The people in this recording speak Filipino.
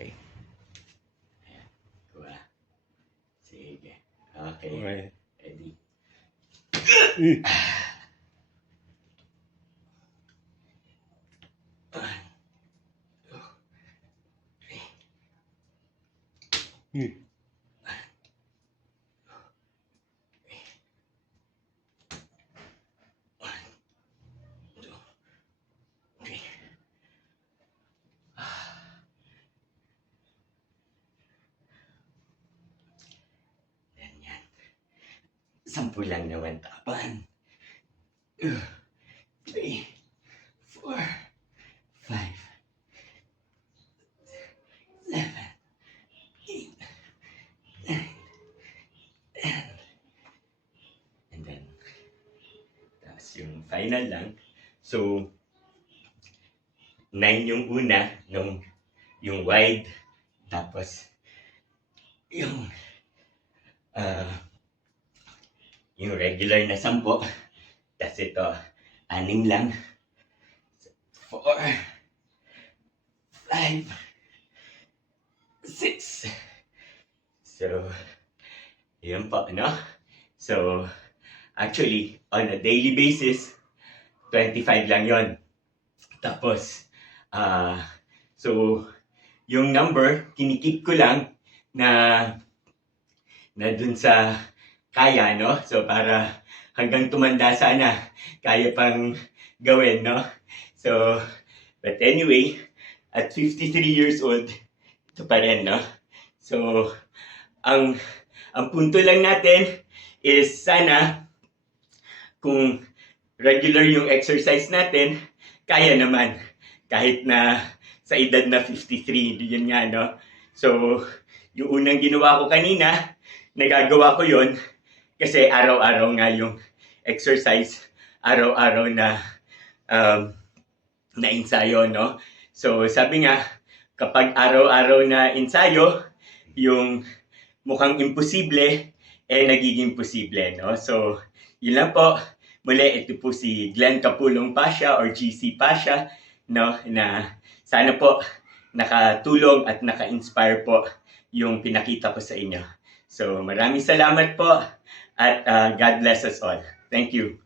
Okay. Ayan. Kuha. Sige. Okay. Okay. Ready. Yan. 10 lang naman tapan. 3, 4, 5, 7, 8, 9, 10. And then, tapos yung final lang. So, 9 yung una, yung wide. Tapos, yung regular na 10. Tapos ito, 6 lang. 4, 5, 6. So, yun po, no? So, actually, on a daily basis, 25 lang yon. Tapos, so, yung number, kinikip ko lang na dun sa kaya, no? So, para hanggang tumanda sana, kaya pang gawin, no? So, but anyway, at 53 years old, ito pa rin, no? So, ang punto lang natin is sana kung regular yung exercise natin, kaya naman. Kahit na sa edad na 53, yun nga, no? So, yung unang ginawa ko kanina, nagagawa ko yon kasi araw-araw nga yung exercise, araw-araw na ensayo, no? So, sabi nga, kapag araw-araw na ensayo, yung mukhang imposible, nagiging posible, no? So, yun lang po. Muli, ito po si Glenn Capulong Pasha or GC Pasha, no? Na sana po nakatulong at naka-inspire po yung pinakita ko sa inyo. So, maraming salamat po at God bless us all. Thank you.